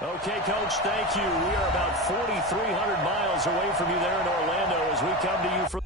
Okay, Coach, thank you. We are about 4,300 miles away from you there in Orlando as we come to you from...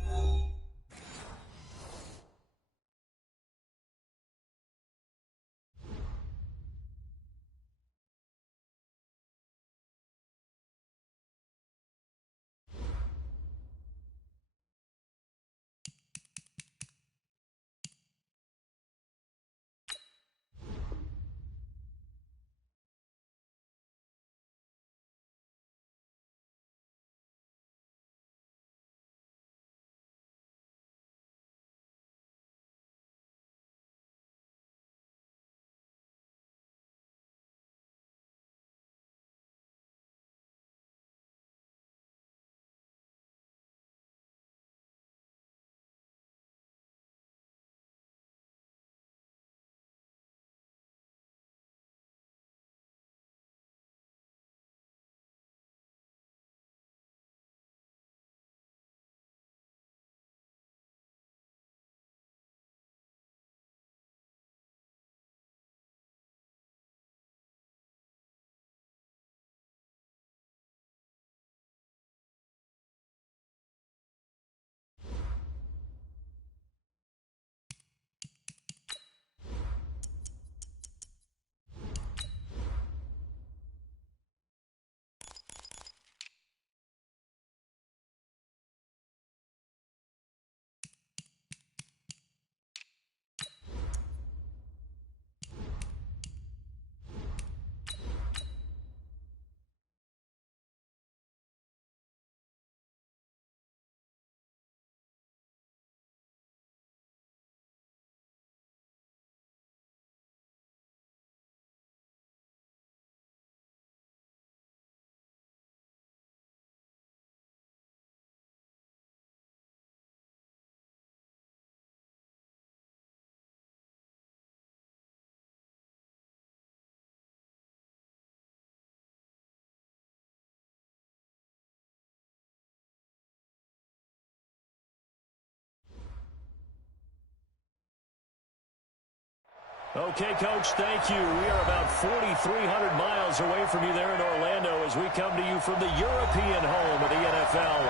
Okay, Coach, thank you. We are about 4,300 miles away from you there in Orlando as we come to you from the European home of the NFL,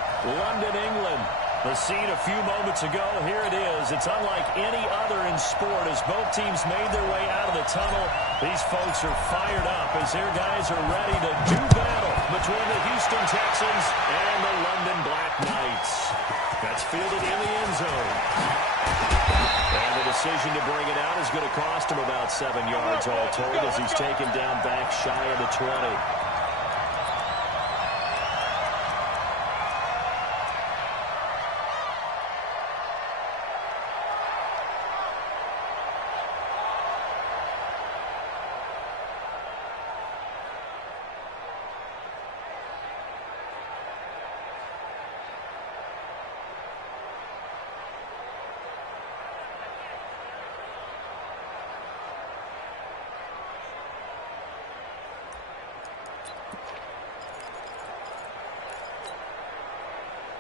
London, England. The scene a few moments ago, here it is. It's unlike any other in sport as both teams made their way out of the tunnel. These folks are fired up as their guys are ready to do battle between the Houston Texans and the London Black Knights. That's fielded in the end zone. And the decision to bring it out is going to cost him about 7 yards all told as he's taken down back shy of the 20.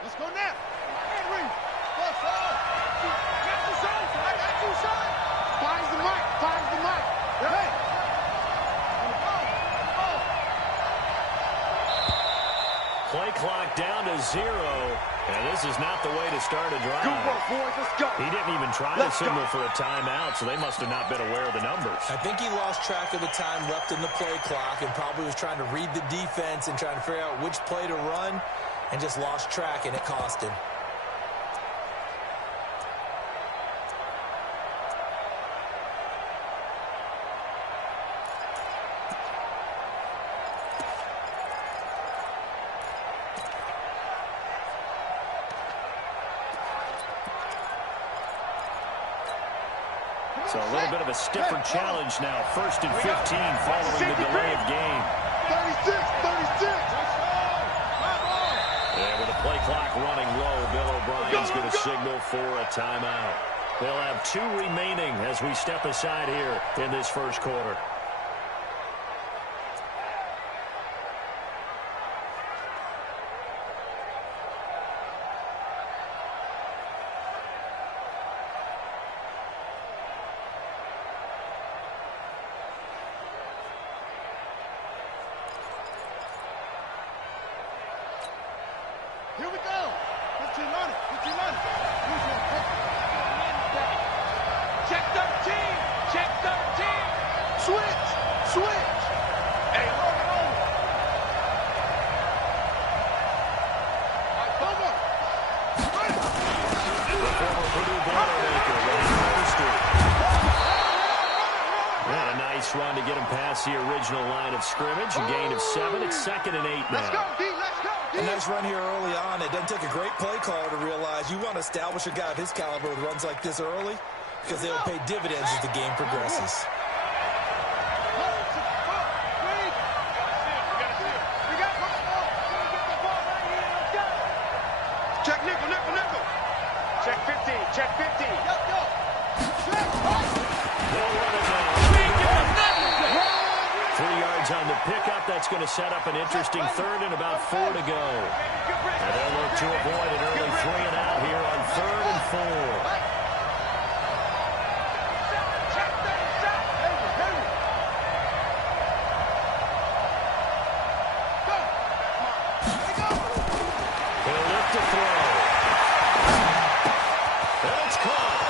Let's go now. Henry. What's up? I got you, son. I got you, son. Finds the mic. Finds the mic. Hey. Play clock down to 0. And this is not the way to start a drive. Good work, boys. Let's go. He didn't even try to signal for a timeout, so they must have not been aware of the numbers. I think he lost track of the time left in the play clock and probably was trying to read the defense and trying to figure out which play to run and just lost track, and it cost him. So a little bit of a stiffer challenge now. 1st and 15 following the delay of game. 36, 36. And with the play clock running low, Bill O'Brien's going to signal for a timeout. They'll have 2 remaining as we step aside here in this first quarter. Check 13. Check 13. Switch. Switch. Hey, hold it over. All right, over. The former Purdue Boilermaker, Wayne Moster. And a nice run to get him past the original line of scrimmage. A gain of 7. It's 2nd and 8 now. Let's go, D. Let's go, D. A nice run here early on. It doesn't take a great play caller to realize you want to establish a guy of his caliber with runs like this early because they'll pay dividends as the game progresses. Check nickel, nickel, nickel. Check 15, check 15. Yo, yo. Check. They'll run it down. 3 yards on the pickup. That's going to set up an interesting 3rd and about 4 to go. And they'll look to avoid an early 3 and out here on 3rd and 4. He'll look to throw. And it's caught.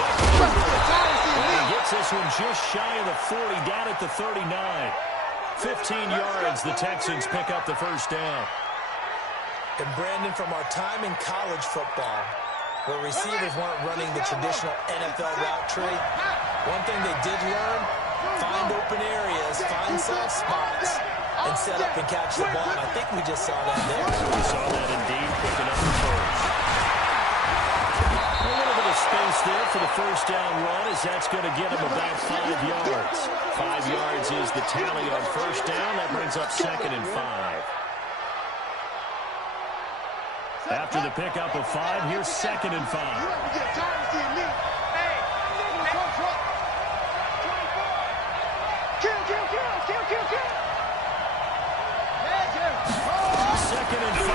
And he gets this one just shy of the 40, down at the 39. 15 yards, the Texans pick up the first down. And Brandon, from our time in college football, where receivers weren't running the traditional NFL route tree, one thing they did learn, find open areas, find soft spots, and set up and catch the ball. And I think we just saw that there. We saw that indeed, picking up the first. A little bit of space there for the first down run, as that's going to get him about 5 yards. 5 yards is the tally on first down. That brings up 2nd and 5. After the pickup of 5, here's 2nd and 5. Second and 5.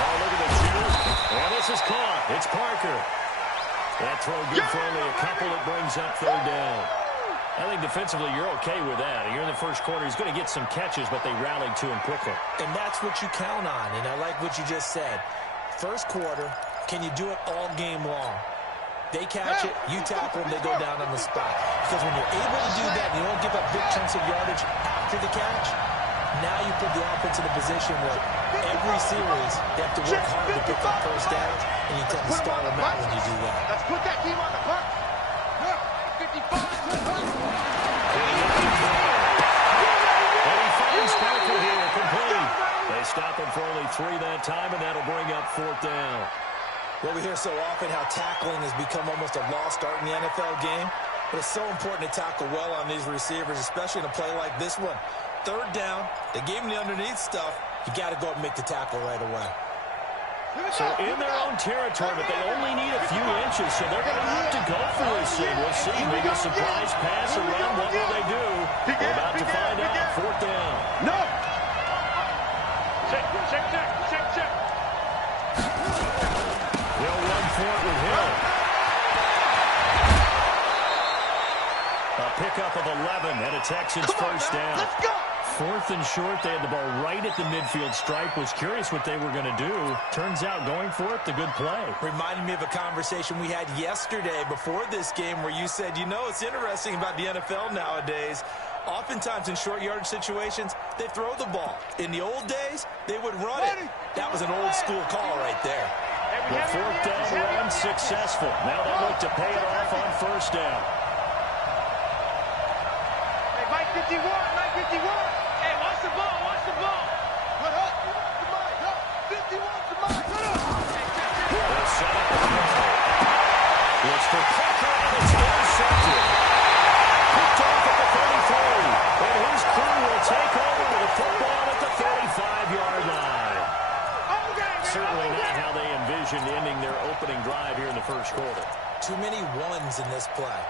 Oh, look at the juke. And this is caught. It's Parker. That throw good for only a couple. It brings up 3rd down. I think defensively you're okay with that. You're in the first quarter. He's going to get some catches, but they rallied to him quickly. And that's what you count on, and I like what you just said. First quarter, can you do it all game long? They catch it, you tackle them, they go down on the spot. Because when you're able to do that, and you don't give up big chunks of yardage after the catch, now you put the offense in a position where every series they have to work hard to pick up first downs, and you tend to stall them out when you do that. Let's put that team on the front. 55. And he finds Parker here, complete. They stop him for only 3 that time, and that'll bring up 4th down. Well, we hear so often how tackling has become almost a lost art in the NFL game. But it's so important to tackle well on these receivers, especially in a play like this one. 3rd down, they gave him the underneath stuff. You got to go up and make the tackle right away. So in their own territory, but they only need a few inches, so they're going to have to go for this thing. We'll see. Maybe a surprise pass around. What will they do? We're about to find out. 4th down. No. Check, check, check, check, check. They'll run for it with Hill. A pickup of 11 and a Texans first down. Let's go. 4th and short. They had the ball right at the midfield stripe. Was curious what they were going to do. Turns out going for it, the good play. Reminded me of a conversation we had yesterday before this game where you said, you know, it's interesting about the NFL nowadays. Oftentimes in short yardage situations, they throw the ball. In the old days, they would run it. That was an old school call right there. The 4th down run successful. Now they look to pay it off on first down. Hey, Mike 51, Mike 51. Hey, watch the ball, watch the ball. What up? 51's the mic. They'll set up the throw. It's for Parker, and it's intercepted. Picked off at the 33. And his crew will take over with the football at the 35-yard line. Certainly not how they envisioned ending their opening drive here in the first quarter. Too many ones in this play.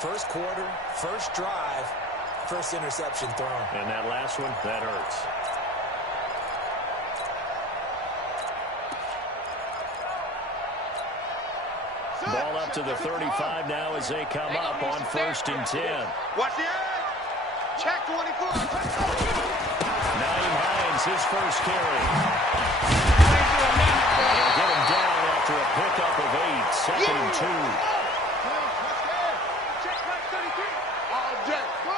First quarter, first drive, first interception thrown. And that last one, that hurts. Ball up to the 35 now as they come up on 1st and 10. Watch the edge. Check 24. Naeem Hines, his first carry. They'll get him down after a pickup of 8. Second and 2. Check right 33. All day. Go.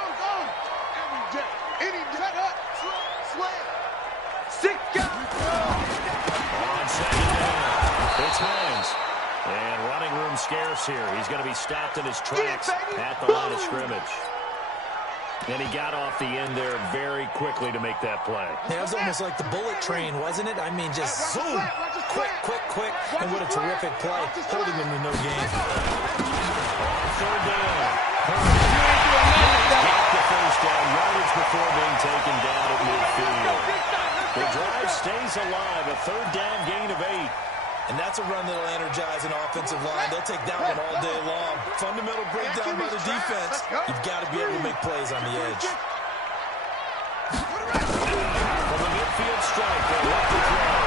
Every day. Any day. Shut up. Sweat. Sick guy. On second down, it's Hines. And running room scarce here. He's going to be stopped in his tracks at the line of scrimmage. And he got off the end there very quickly to make that play. Yeah, it was almost like the bullet train, wasn't it? I mean, just zoom. Quick. And what a terrific play. Holding him to no gain. On third down. Got the first down. Yardage before being taken down at midfield. The drive stays alive. A third down gain of 8. And that's a run that'll energize an offensive line. They'll take that one all day long. Fundamental breakdown by the defense. You've got to be able to make plays on the edge. From the midfield strike, they left the throw.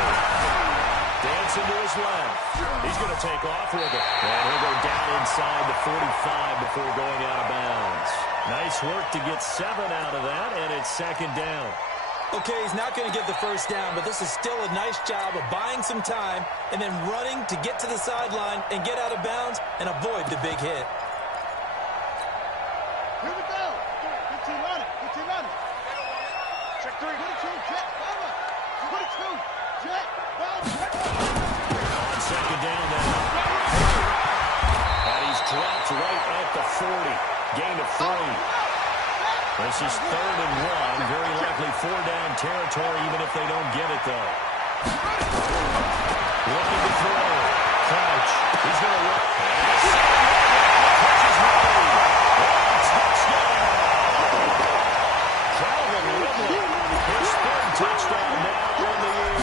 Dancing to his left. He's going to take off with it. And he'll go down inside the 45 before going out of bounds. Nice work to get 7 out of that, and it's second down. Okay, he's not going to get the first down, but this is still a nice job of buying some time and then running to get to the sideline and get out of bounds and avoid the big hit. Here we go. 15 on it. Check 3. 22. Check. 22. Check. On second down now. And he's dropped right at the 40. Gain of 3. This is third and 1. Very likely 4-down territory, even if they don't get it, though. Looking to throw. Crouch. He's going to look. Catches made. Touchdown. Calvin Ridley. His third touchdown now on the year.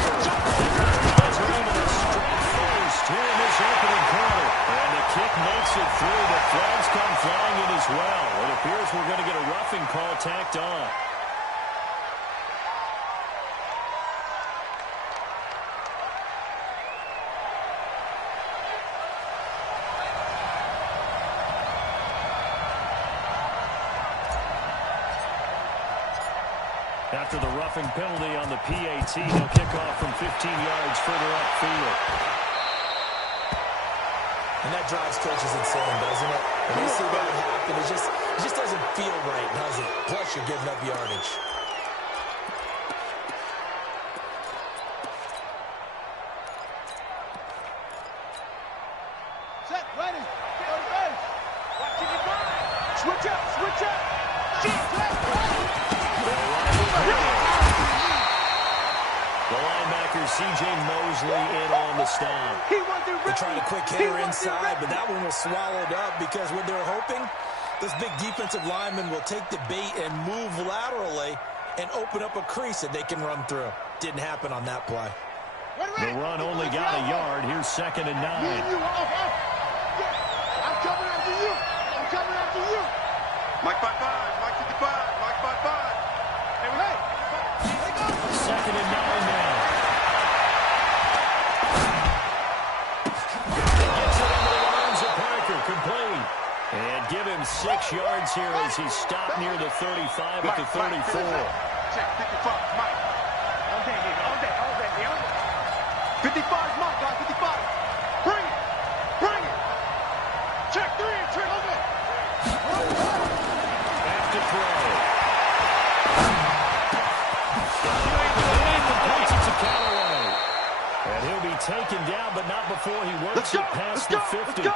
As we're able to strike first here in this opening quarter. And the kick makes it through. The flags come flying in as well. It appears we're going to get a roughing call tacked on. After the roughing penalty on the PAT, he'll kick off from 15 yards further upfield. And that drives coaches insane, doesn't it? When they see that happen, it just doesn't feel right, does it? Plus, you're giving up yardage. Set. Ready. Go to base. Watch it go. Switch up. The linebacker, C.J. Mosley, in on the stop. They're trying to quick hitter inside, but that one was swallowed up because what they're hoping, those big defensive linemen will take the bait and move laterally and open up a crease that they can run through. Didn't happen on that play. The run only got a yard. Here's second and 9. I'm coming after you. Mike 55, Mike 55, Mike 55. Hey. Second and 9 now. Gets it into the arms of Parker. Complete. And give him 6 yards here as he stopped near the 35 at the 34. Check 55, Mike. All day, baby. All day. 55, Mike, guys, 55. Bring it. Check 3 and check over. Back to throw. And he'll be taken down, but not before he works it past the 50.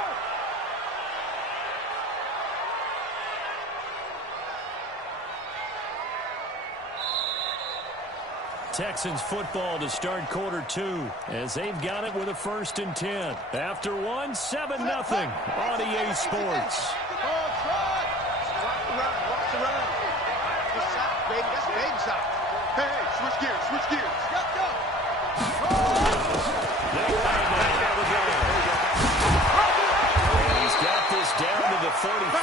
Texans football to start quarter 2 as they've got it with a 1st and 10. After 1, 7-0 on EA Sports. Watch the run. Good shot, baby. That's a baby shot. Hey, switch gears. Go. He's got this down to the 35.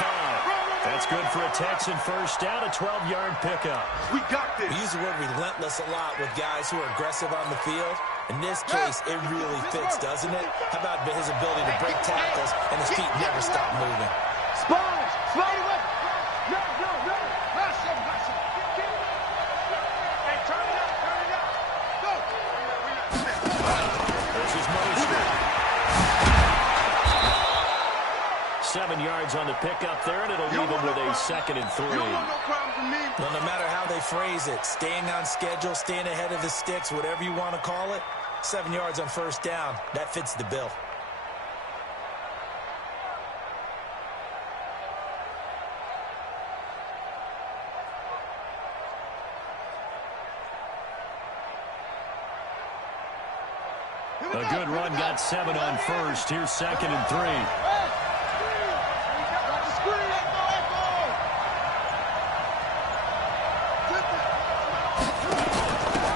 That's good for a Texan first down, a 12-yard pickup. We got this. We use the word relentless a lot with guys who are aggressive on the field. In this case, it really fits, doesn't it? How about his ability to break tackles and his feet never stop moving? Sponge. No. Rush him. Hey, turn it up. Go. yards on the pickup there, and it'll leave them with a 2nd and 3. You don't want no problems with me. Well, no matter how they phrase it, staying on schedule, staying ahead of the sticks, whatever you want to call it, 7 yards on first down, that fits the bill. A good run got 7 on first. Here's 2nd and 3.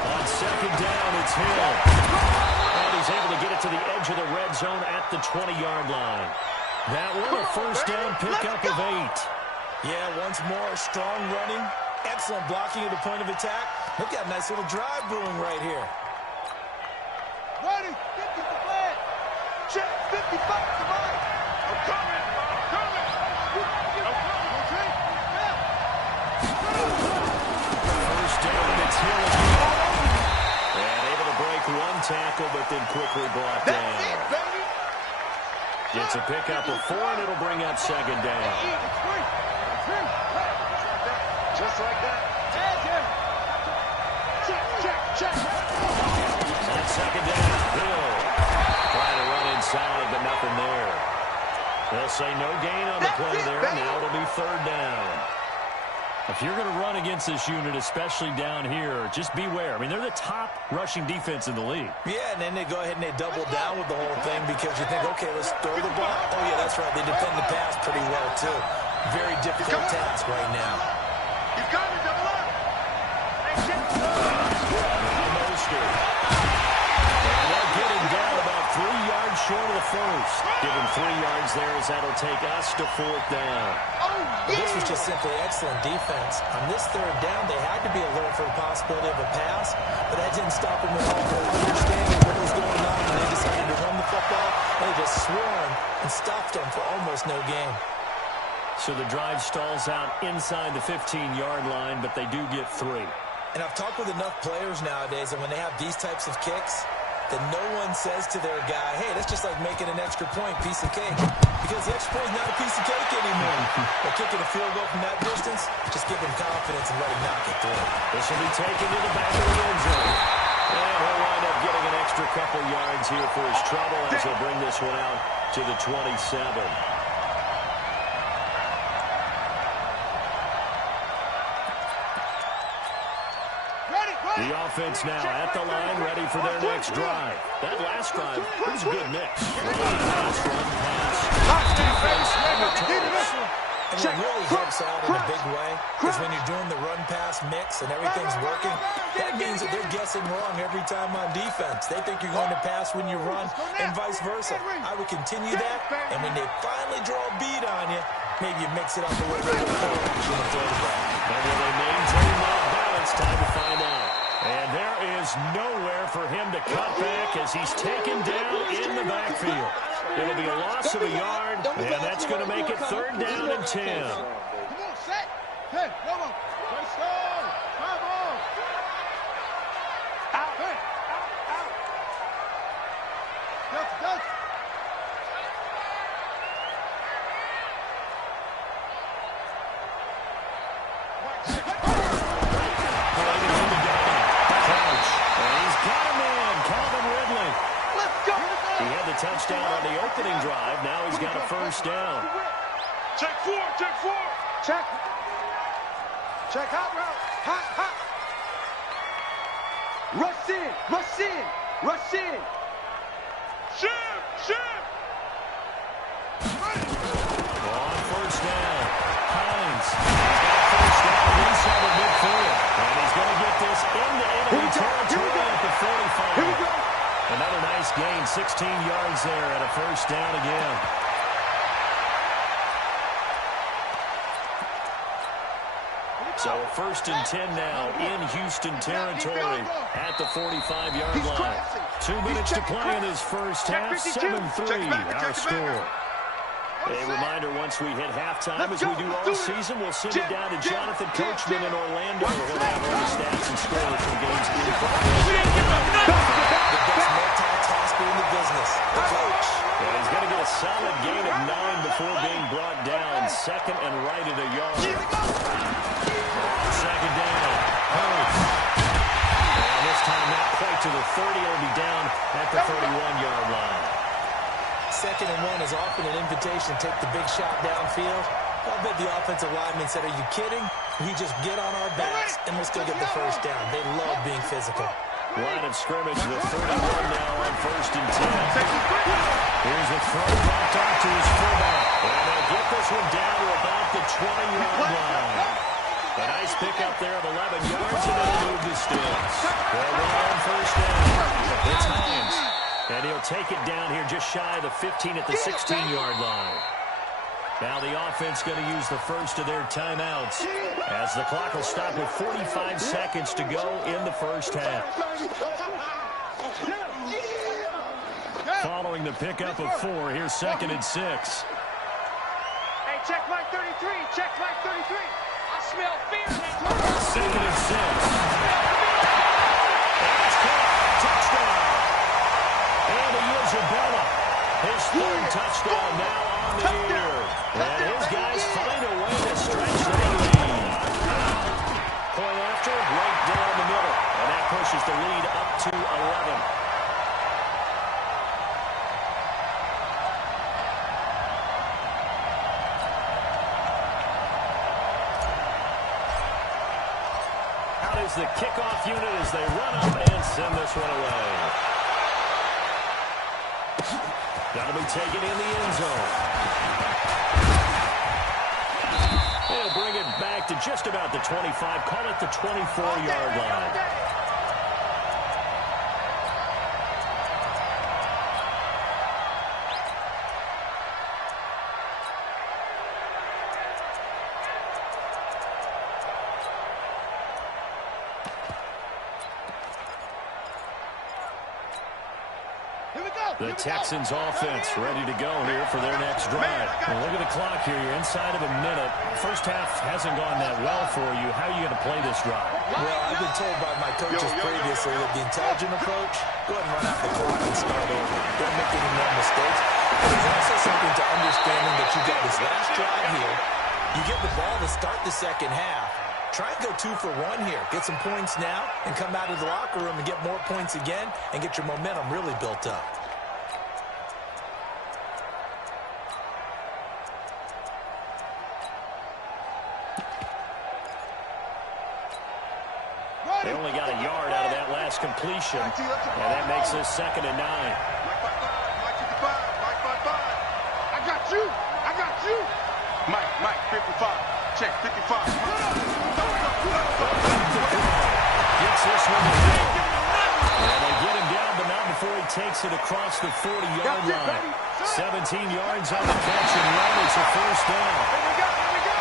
On 2nd down, it's Hill. And he's able to get it to the edge of the red zone at the 20-yard line. That one a first down pickup of 8. Yeah, once more, strong running, excellent blocking at the point of attack. Look at a nice little drive brewing right here. Ready, 50 for flag. Check, 55 to mine. I'm coming. I'm coming. Okay? First down, it's Hill again. And able to break one tackle, but then quickly brought That's down. it, baby. Gets a pickup of 4, and it'll bring up 2nd down. Just like that. Check. On 2nd down, Hill trying to run inside, but nothing there. They'll say no gain on the play there. Now it'll be 3rd down. If you're going to run against this unit, especially down here, just beware. I mean, they're the top rushing defense in the league. Yeah, and then they go ahead and they double down with the whole thing because you think, okay, let's throw the ball. Oh, yeah, that's right. They defend the pass pretty well, too. Very difficult task right now. You got it, double up. Mostert. And they'll get him down about 3 yards short of the first. Give him 3 yards there as that'll take us to 4th down. This was just simply excellent defense. On this 3rd down, they had to be alert for the possibility of a pass, but that didn't stop them at all from understanding what was going on when they decided to run the football. They just swarmed and stopped them for almost no gain. So the drive stalls out inside the 15-yard line, but they do get 3. And I've talked with enough players nowadays, and when they have these types of kicks, that no one says to their guy, hey, that's just like making an extra point, piece of cake. Because the extra point is not a piece of cake anymore. But kicking a field goal from that distance, just give him confidence and let him knock it through. This will be taken to the back of the end zone. And he'll wind up getting an extra couple yards here for his trouble as he'll bring this one out to the 27. The offense now at the line, ready for their next drive. That last drive was a good mix. Defense, and returns. And what really helps out in a big way is when you're doing the run-pass mix and everything's working, that means that they're guessing wrong every time on defense. They think you're going to pass when you run and vice versa. I would continue that, and when they finally draw a bead on you, maybe you mix it up a little bit with play action and throw the ball. And will they maintain that balance? Time to find out. And there is nowhere for him to cut back as he's taken down in the backfield. It'll be a loss of a yard, and that's going to make it 3rd down and 10. Come on, set. Hey, come on. Let's go. Come on. Out. Hey, out. Yes. Touchdown on the opening drive. Now he's got a first down. Check 4. Check hot route. Hot. Rush in. Ship. On first down, Hines. He's got a first down inside of midfield. And he's going to get this into enemy territory at the 45. Here we go. Another nice gain, 16 yards there and a first down again. So a 1st and 10 now in Houston territory at the 45-yard line. 2 minutes to play in this first half, 7-3 our score. A reminder, once we hit halftime, as we do all season, we'll send it down to Jonathan Coachman in Orlando. We'll have all the stats and scores from games in progress. The best multitasker in the business, the coach. And he's going to get a solid gain of 9 before being brought down. Second and right at a yard. Second down. And this time not quite to the 30. It'll be down at the 31-yard line. Second and 1 is often an invitation to take the big shot downfield. I'll bet the offensive lineman said, are you kidding? We just get on our backs and we'll still get the first down. They love being physical. Line of scrimmage, the 31 now on 1st and 10. Here's a throw dropped off to his fullback. And they'll get this one down to about the 20-yard line. A nice pickup there of 11 yards, and they'll move the sticks. They'll run on 1st down. It's Hines. And he'll take it down here just shy of the 15 at the 16-yard line. Now the offense going to use the first of their timeouts as the clock will stop with 45 seconds to go in the first half. Following the pickup of 4, here's 2nd and 6. Hey, check Mike 33. Check Mike 33. I smell fear now. 2nd and 6. That's caught. Touchdown. And he is Isabella. His 3rd touchdown now on the year. And his guys find a way to stretch their lead. Point after, right down the middle. And that pushes the lead up to 11. Is the kickoff unit as they run up and send this one away. That'll be taken in the end zone. They'll bring it back to just about the 25. Call it the 24-yard line. The Texans offense ready to go here for their next drive. Well, look at the clock here. You're inside of a minute. First half hasn't gone that well for you. How are you going to play this drive? Well, I've been told by my coaches previously that the intelligent approach, go ahead and run out the clock and start over. Don't make any more mistakes. But there's also something to understanding that you got this last drive here. You get the ball to start the second half. Try and go 2 for 1 here. Get some points now and come out of the locker room and get more points again and get your momentum really built up. They only got a yard out of that last completion, and that makes this 2nd and 9. I got you. I got you. Mike, 55. Check, 55. Gets this one to go. And they get him down, but not before he takes it across the 40-yard line. 17 yards on the catch and run. It's a first down. Here we go.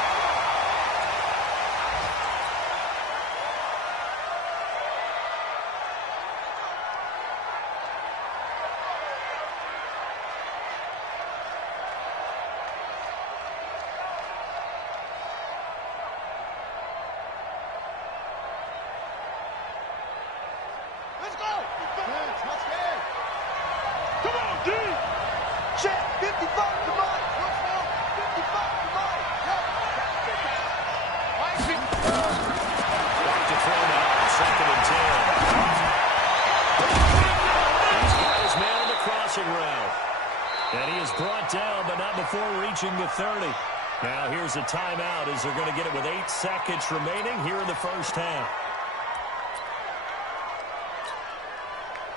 Let's go. Come on, D. Check 55 to Mike. 55 to Mike. Back to throw now, 2nd and 10. These guys man the crossing route. And he is brought down, but not before reaching the 30. Now here's a timeout as they're going to get it with 8 seconds remaining here in the first half.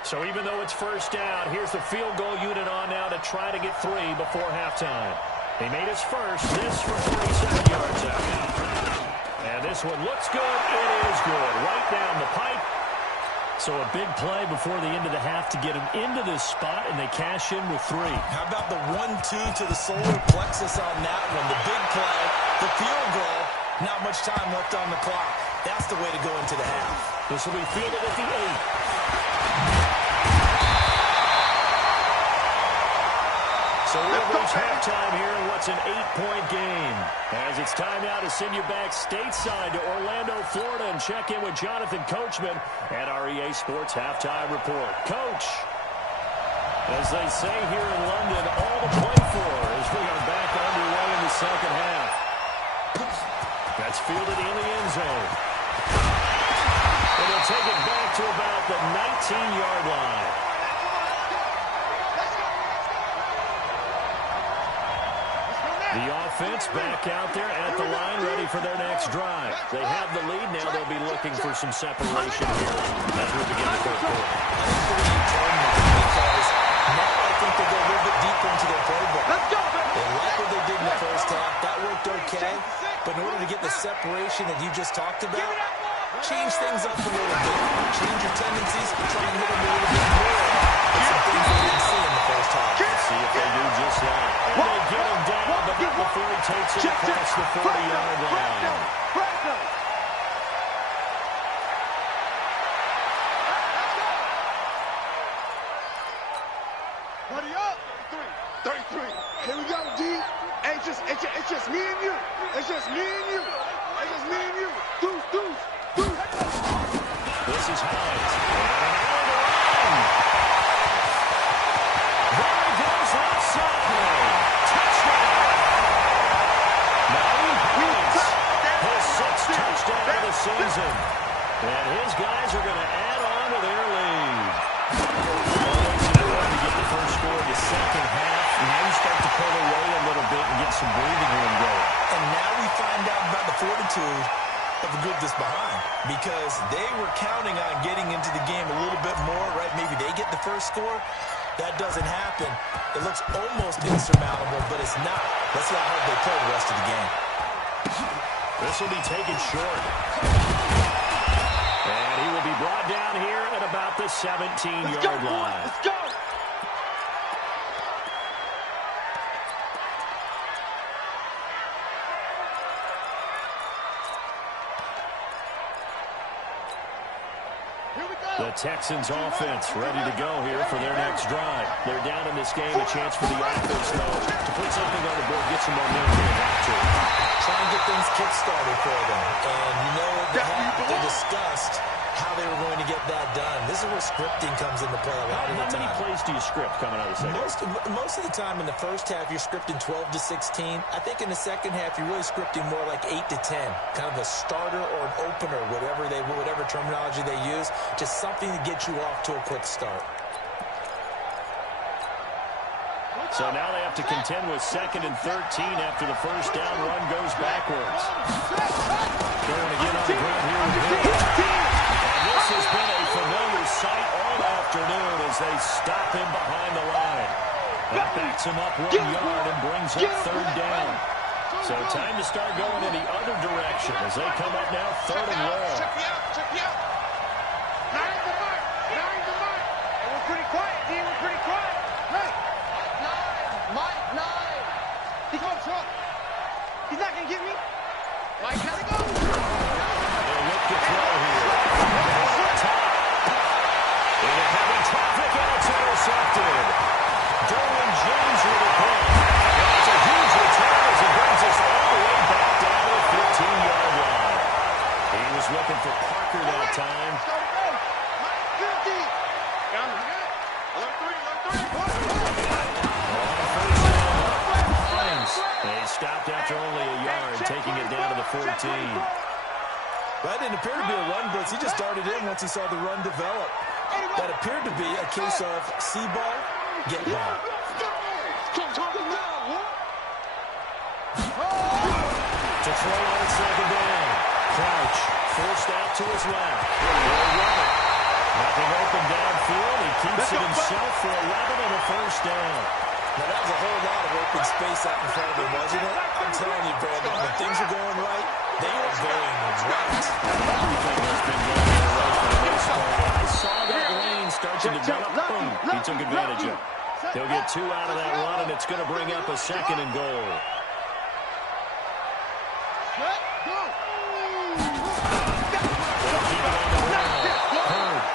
So even though it's first down, here's the field goal unit on now to try to get 3 before halftime. He made his first, this from 47 yards out. And this one looks good. It is good. Right down the pipe. So a big play before the end of the half to get him into this spot, and they cash in with 3. How about the 1-2 to the solar plexus on that one? The big play, the field goal, not much time left on the clock. That's the way to go into the half. This will be fielded at the 8. So we'll reach halftime here in what's an 8-point game. As it's time now to send you back stateside to Orlando, Florida, and check in with Jonathan Coachman at our EA Sports Halftime Report. Coach. As they say here in London, all to play for as we are back underway in the second half. That's fielded in the end zone. And they'll take it back to about the 19-yard line. The offense back out there at the line, ready for their next drive. They have the lead. Now they'll be looking for some separation here as we begin the third quarter. Because now I think they go a little bit deeper into their playbook. They like what they did in the first half. That worked okay. But in order to get the separation that you just talked about, change things up a little bit. Change your tendencies. Try and hit them a little bit more. There's some things they didn't see in the first half. Let's see if they do just that. And they get him down, but not before he takes it across the 40-yard line. Buddy up. 33. Here we go, D. Hey, it's just me and you. It's just me and you. It's just me and you. Deuce. This is Hines. There he goes left side. Touchdown. Now he hits his sixth touchdown of the season. And his guys are going to add on to their lead. Always important to get the first score of the second half. Now you start to pull away a little bit and get some breathing room going. And now we find out about the fortitude of the group that's behind, because they were counting on getting into the game a little bit more, right? Maybe they get the first score. That doesn't happen. It looks almost insurmountable, but it's not. Let's see how hard they play the rest of the game. This will be taken short. And he will be brought down here at about the 17-yard line. Let's go. The Texans offense ready to go here for their next drive. They're down in this game, a chance for the offense, though, to put something on the board, get some momentum they have to. Try and get things kick-started for them. And you know they discussed how they were going to get that done. This is where scripting comes into play a lot of the time. How many plays do you script coming out of the second? Most of the time in the first half, you're scripting 12 to 16. I think in the second half, you're really scripting more like 8 to 10. Kind of a starter or an opener, whatever terminology they use. Just something to get you off to a quick start. So now they have to contend with 2nd and 13 after the first down run goes backwards. Going to get on the ground here with Hill. And this has been a familiar sight all afternoon as they stop him behind the line. That backs him up 1 yard and brings up 3rd down. So time to start going in the other direction as they come up now 3rd and long. Check me out. Nine the mark. Hey, we're pretty quiet, D. We're pretty quiet. Hey. Mike 9. He comes up. He's not going to get me. Mike, gotta go. They'll look to throw here. Into heavy traffic, and it's intercepted. Derwin James with a pick. That's a huge return as he brings us all the way back down to the 15-yard line. He was looking for Parker that time. They stopped after only a yard, taking it down to the 14. That didn't appear to be a run blitz. He just darted in once he saw the run develop. That appeared to be a case of see ball, get ball. To throw on 2nd down. Crouch forced out to his left. Nothing open downfield. He keeps it himself for 11 and a first down. Now, that was a whole lot of open space out in front of him, wasn't it? I'm telling you, Brandon, when things are going right, they are going right. Everything has been going their way for the most part. I saw that lane start to develop. Boom. He took advantage of it. They'll get 2 out of that run, and it's going to bring up a 2nd and goal.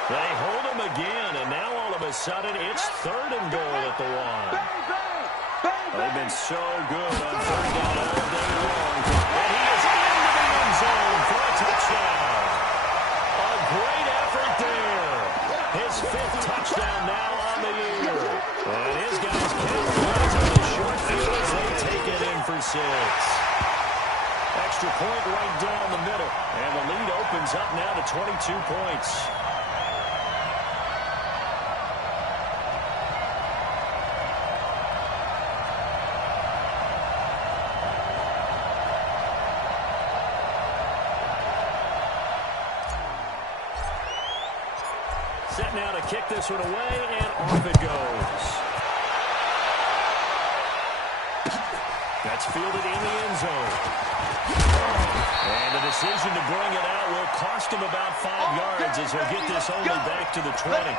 They hold him again, and now all of a sudden it's 3rd and goal at the 1. They've been so good on 3rd down all day long. And he is into the end zone for a touchdown. A great effort there. His 5th touchdown now on the year. Extra point right down the middle. And the lead opens up now to 22 points. Set now to kick this one away, and off it goes. That's fielded in the end zone. And the decision to bring it out will cost him about 5 yards as he'll get this only back to the 20.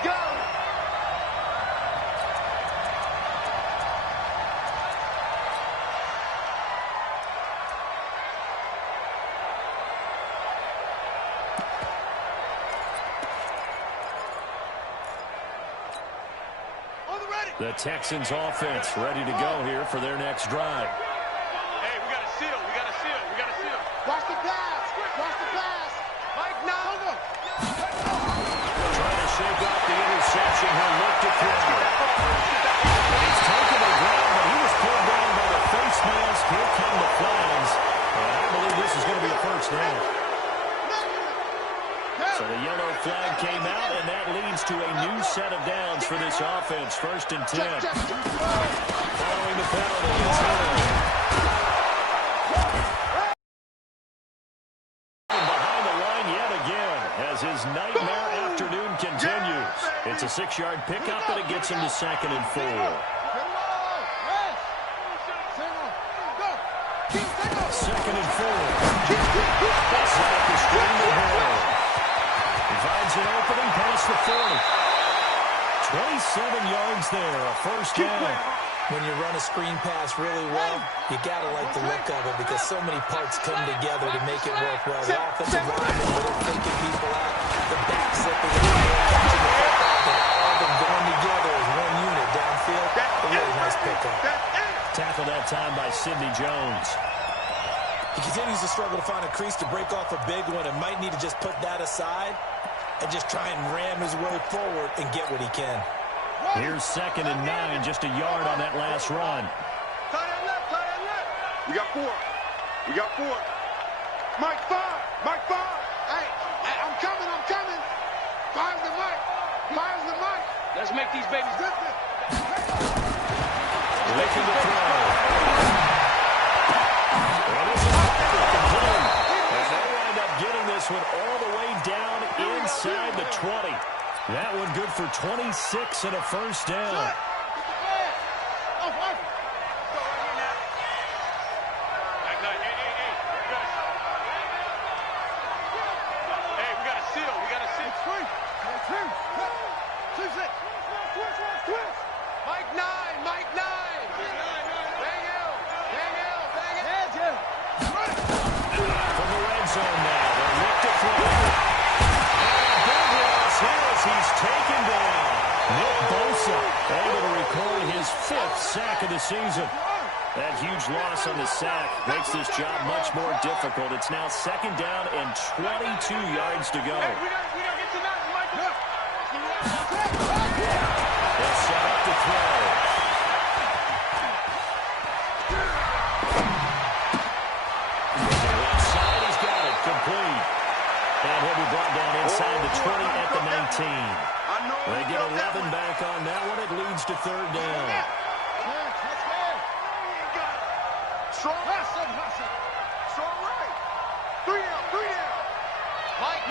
The Texans offense ready to go here for their next drive. Hey, we got to seal. We got to seal. We got to seal. Watch the pass. Watch the pass. Mike, now. Trying to shake off the interception. He'll look to throw. He's taken the ground, but he was pulled down by the face mask. Here come the flags. And I believe this is going to be a first down. So the yellow flag came out, and that leads to a new set of downs for this offense. 1st and 10. Following the penalty, it's Hill. Behind the line yet again as his nightmare afternoon continues. It's a 6-yard pickup, and it gets him to 2nd and 4. 2nd and 4. That's out the string to Hill. Finds an opening past the 40. 27 yards there, a first down. When you run a screen pass really well, you got to like the look of it because so many parts come together to make it work well. The offensive line, little faking people out, the back slipping in the air, catching the football, and all of them going together as one unit downfield. A really nice pickup. Tackled that time by Sidney Jones. He continues to struggle to find a crease to break off a big one and might need to just put that aside and just try and ram his way forward and get what he can. Here's 2nd and 9, just a yard on that last run. Tie that left, tie that left. We got 4. We got 4. Mike 5. Mike 5. Hey, I'm coming. Fire's the mic. Fire's the mic. Let's make these babies good. Making the throw. And this is complete. And they wind up getting this one all the way down inside the 20. That one good for 26 and a first down. Hey, we got to seal. We got to seal. Mike 9. Mike 9. Bang Hill. From the red zone now. They'll look to throw. He's taken down. Nick Bosa able to record his 5th sack of the season. That huge loss on the sack makes this job much more difficult. It's now 2nd down and 22 yards to go. Hey, we gotta get to that, Michael. They'll set up to throw. Left side, he's got it. Complete. And he'll be brought down inside the 20 at the 19. They get 11 back on that one. It leads to 3rd down. Strong right. 3 down. Mike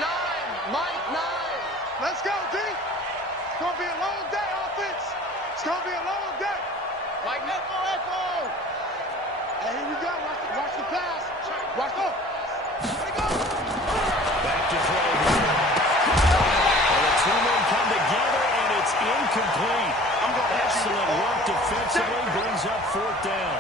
9. Let's go, D. It's going to be a long day, offense. It's going to be a long day. Mike, echo. Hey, here we go. Watch the pass. Watch the... Let it go. Back to throw here. And the 2 men come together, and it's incomplete. Excellent work defensively. Brings up 4th down.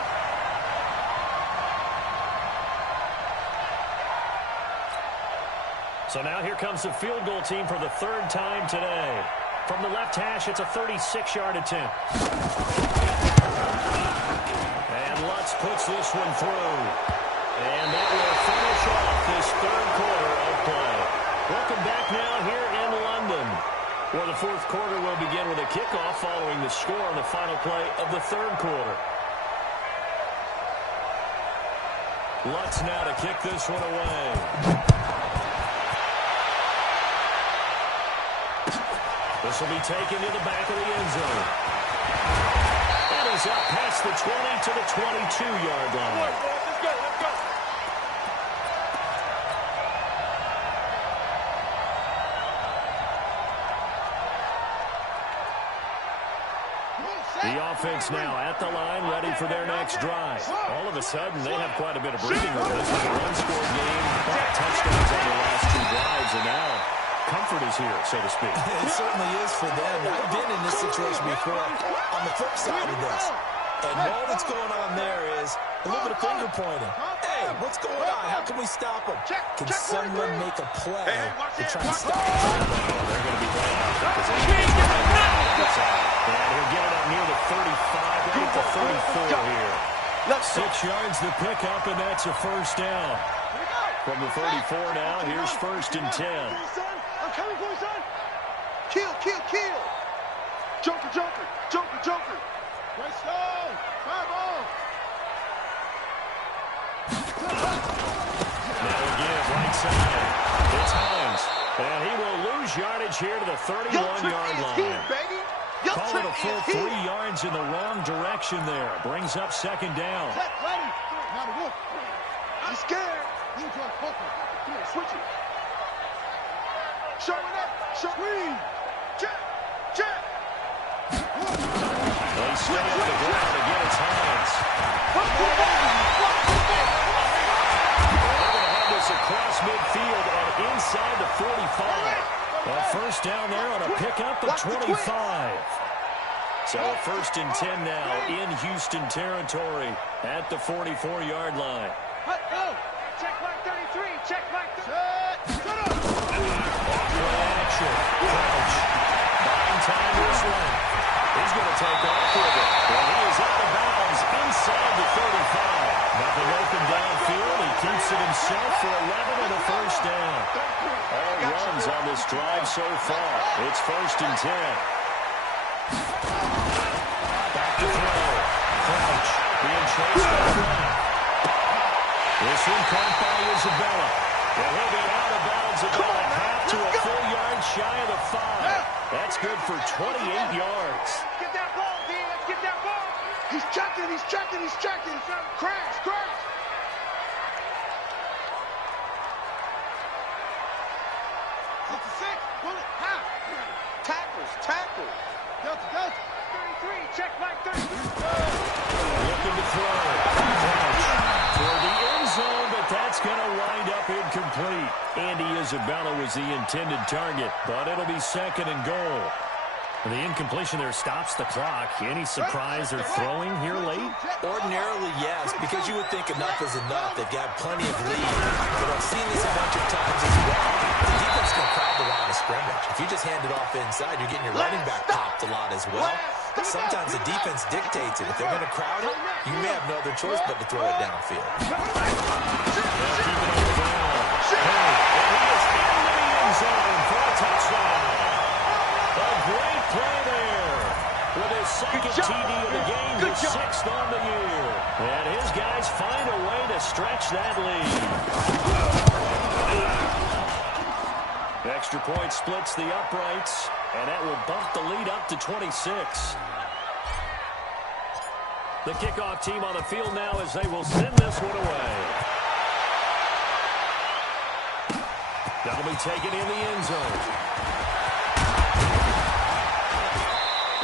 So now here comes the field goal team for the 3rd time today. From the left hash, it's a 36-yard attempt. And Lutz puts this one through. And that will finish off this 3rd quarter of play. Welcome back now here in London, where the 4th quarter will begin with a kickoff following the score on the final play of the 3rd quarter. Lutz now to kick this one away. This will be taken to the back of the end zone. That is up past the 20 to the 22-yard line. Let's go, let's go. The offense now at the line, ready for their next drive. All of a sudden, they have quite a bit of breathing room. This is a one-score game, 5 touchdowns on their last 2 drives, and now comfort is here, so to speak. It certainly is for them. I've been in this situation before on the flip side of this. And all that's going on there is a little bit of finger pointing. Hey, what's going on? How can we stop them? Can someone make a play to try and stop them? They're going to be playing out that position. And he'll get it up near the 35, right at the 34 here. 6 yards to pick up, and that's a first down. From the 34 now, here's 1st and 10. I'm coming for you, son. Kill, kill, kill. Joker, joker, joker, joker. Right stone. Fire ball. Now again, right side. It's Hines. And he will lose yardage here to the 31-yard line. Call it a full 3 yards in the wrong direction there. Brings up 2nd down. He's scared. Switch it. Showing up. Screen. Check. Check. They stay up the ground again. It's Hines. They're going to have this across midfield and inside the 45. A first down there on a pickup of 25. So 1st and 10 now in Houston territory at the 44-yard line. Check mark 33. Check mark 33. Play action. Crouch. Buying time this one. He's going to take off with it. Well, he is out of bounds inside the 35. Nothing open downfield. He keeps it himself for 11 and a first down. All runs on this drive so far. It's 1st and 10. Back to throw. Crouch being chased by Brown. This one caught by Isabella. And he'll be out of bounds about a half to a full yard shy of the 5. That's good for 28 yards. Get that ball, D. Let's get that ball. He's checking, he's checking, he's checking. Crash, crash. Tackles, tackles. Delta. 33. Check mark 33. Looking to throw. Crouch for the end zone, but that's going to wind up incomplete. Andy Isabella was the intended target, but it'll be 2nd and goal. The incompletion there stops the clock. Any surprise they're throwing here late? Ordinarily, yes, because you would think enough is enough. They've got plenty of lead. But I've seen this a bunch of times as well. The defense can crowd the line of scrimmage. If you just hand it off inside, you're getting your running back popped a lot as well. But sometimes the defense dictates it. If they're going to crowd it, you may have no other choice but to throw it downfield. Keep it on the ground. Hey, and he is into the end zone for a touchdown. A great play there. With his 2nd TD of the game, his 6th on the year. And his guys find a way to stretch that lead. Extra point splits the uprights, and that will bump the lead up to 26. The kickoff team on the field now as they will send this one away. That'll be taken in the end zone.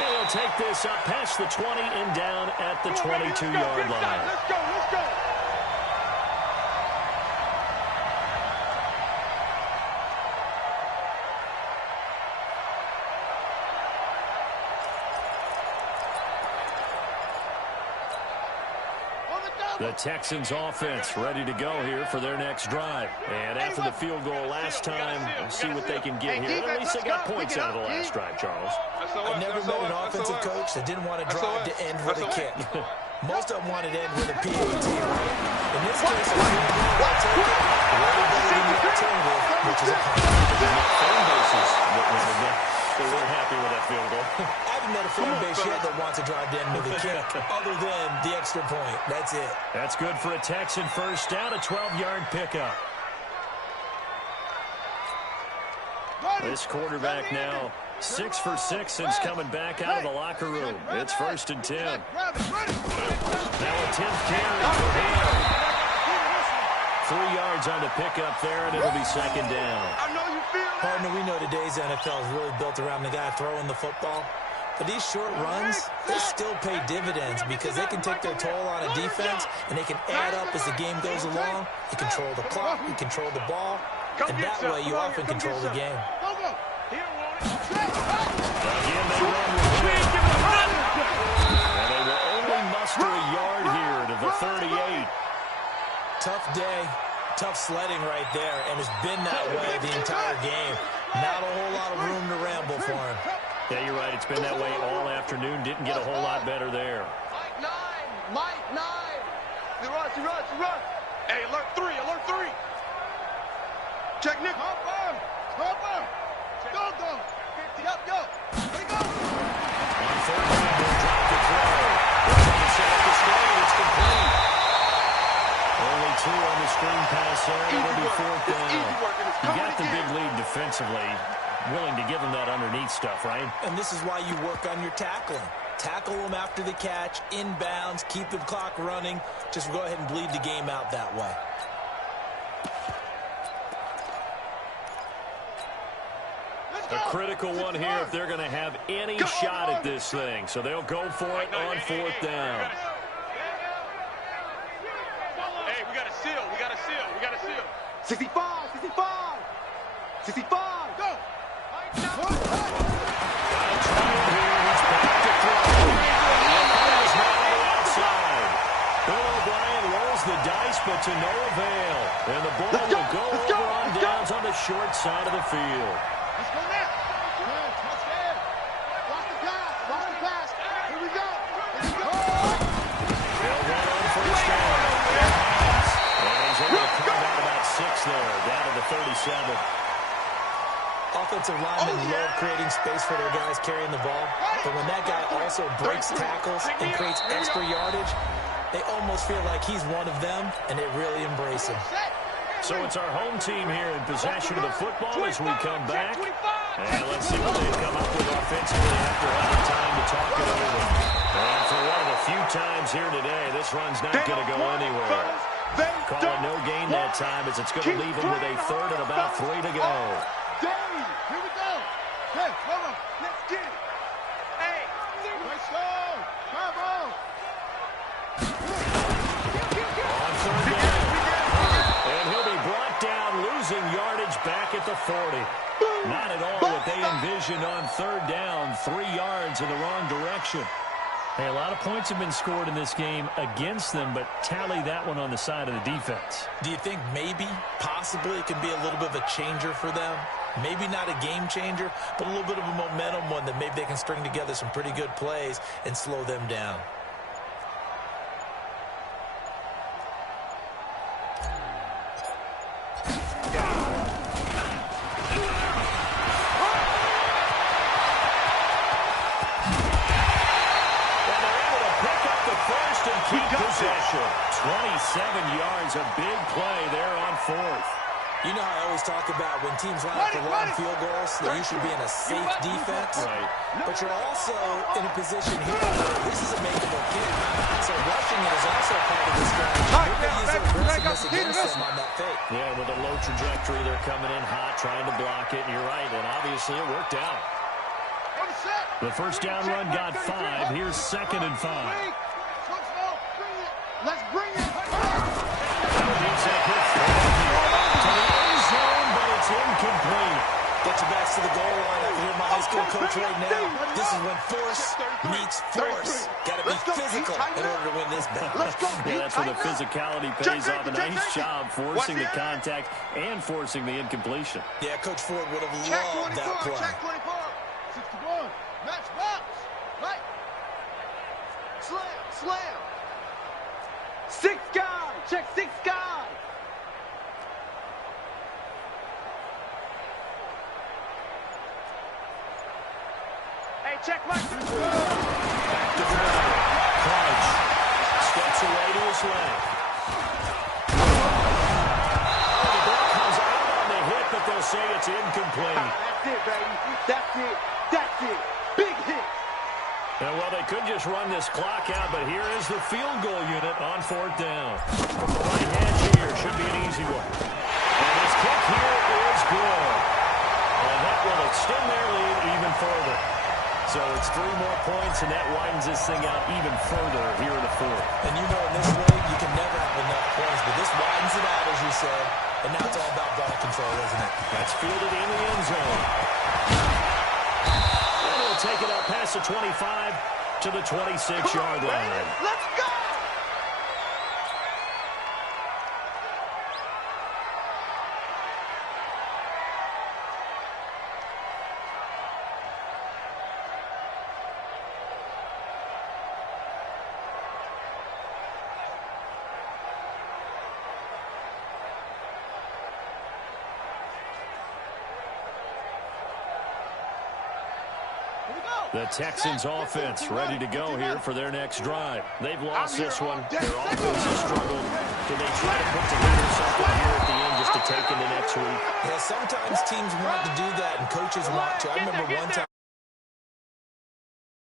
And he'll take this up past the 20 and down at the 22-yard line. Let's go, let's go. The Texans offense ready to go here for their next drive. And after the field goal last time, we'll see what they can get here. At least they got points out of the last drive, Charles. I never met an offensive coach that didn't want to drive to end with a kick. Most of them wanted to end with a PAT, right? In this case, if you're going to take it, way better than the alternative, which is a punt. Fan bases that wanted that. They weren't happy with that field goal. I haven't met a fan base yet that wants to drive down with a kick other than the extra point. That's it. That's good for a Texan first down, a 12-yard pickup. This quarterback now 6 for 6 since coming back out of the locker room. It's 1st and 10. Now a 10th carry for him. 3 yards on the pickup there, and it'll be 2nd down. Partner, we know today's NFL is really built around the guy throwing the football. But these short runs, they still pay dividends because they can take their toll on a defense, and they can add up as the game goes along. You control the clock, you control the ball, and that way you often control the game. Again, they run with quick. And they will only muster a yard here to the 38. Tough day, tough sledding right there, and it's been that way the entire game. Not a whole lot of room to ramble for him. Yeah, you're right. It's been that way all afternoon. Didn't get a whole lot better there. Mike 9. He runs. Hey, alert 3. Check Nick. Hop on. Go. Yo. Here we go. On 3rd down, they'll drop the throw. They're trying to set up the screen. It's complete. Only 2 on the screen pass there. It'll be 4th down. You got the big lead defensively. Willing to give them that underneath stuff, right? And this is why you work on your tackling. Tackle them after the catch, inbounds, keep the clock running. Just go ahead and bleed the game out that way. A critical one here if they're going to have any shot at this thing. So they'll go for it on 4th down. Hey, we got a seal. 65. Go. Got a trial here. He's back to throw. He's now on the outside. Bill O'Brien rolls the dice, but to no avail. And the ball will go over on downs on the short side of the field. Let's go now. Watch the pass. Here we go. They'll run on 1st down. And he's able to carve out about 6 there, down to the 37. Offensive linemen love creating space for their guys carrying the ball, but when that guy also breaks tackles and creates extra yardage, they almost feel like he's one of them, and they really embrace him. So it's our home team here in possession of the football as we come back. And let's see what they come up with offensively after having time to talk it over. And for one of the few times here today, this run's not going to go anywhere. Call it no gain that time as it's going to leave them with a 3rd and about 3 to go. Here we go. Hey, hold on. Let's get it. Hey, let's go. Come on. On 3rd down. And he'll be brought down, losing yardage back at the 40. Not at all what they envisioned on 3rd down. 3 yards in the wrong direction. Hey, a lot of points have been scored in this game against them, but tally that one on the side of the defense. Do you think maybe, possibly, it can be a little bit of a changer for them? Maybe not a game changer, but a little bit of a momentum one that maybe they can string together some pretty good plays and slow them down. Possession. 27 yards, a big play there on 4th. You know how I always talk about when teams line up for long field goals, that you should be in a safe defense. Right. But you're also in a position here where this is a makeable kick. So rushing it is also part of the strategy. You're going to use their aggressiveness against them on that fake. Yeah, with a low trajectory, they're coming in hot, trying to block it. And you're right, and obviously it worked out. The 1st down run got 5. Here's 2nd and 5. Let's bring it. But it's incomplete. Get your backs to the goal line. I can hear my high school coach right now. This is when force meets force. Got to be physical in order to win this battle. Yeah, that's where the physicality pays off. A nice job forcing the contact and forcing the incompletion. Yeah, Coach Ford would have loved that play. Check 24. 61. Match box. Right. Slam. 6 guy. Check 6 guy. Hey, check my... Back to throw. Crouch. Steps away to his left. The ball comes out on the hit, but they'll say it's incomplete. That's it, baby. That's it. That's it. Big hit. And, well, they could just run this clock out, but here is the field goal unit on 4th down. From the right hand here, should be an easy one. And his kick here is good. And that will extend their lead even further. So it's 3 more points, and that widens this thing out even further here in the 4th. And you know in this league, you can never have enough points, but this widens it out, as you said. And now it's all about ball control, isn't it? That's fielded in the end zone. And he'll take it up past the 25 to the 26-yard line. Let's go. The Texans offense ready to go here for their next drive. They've lost this one. Their offense has struggled. Do they try to put together something here at the end just to take into next week? Yeah, sometimes teams want to do that and coaches want to. I remember one time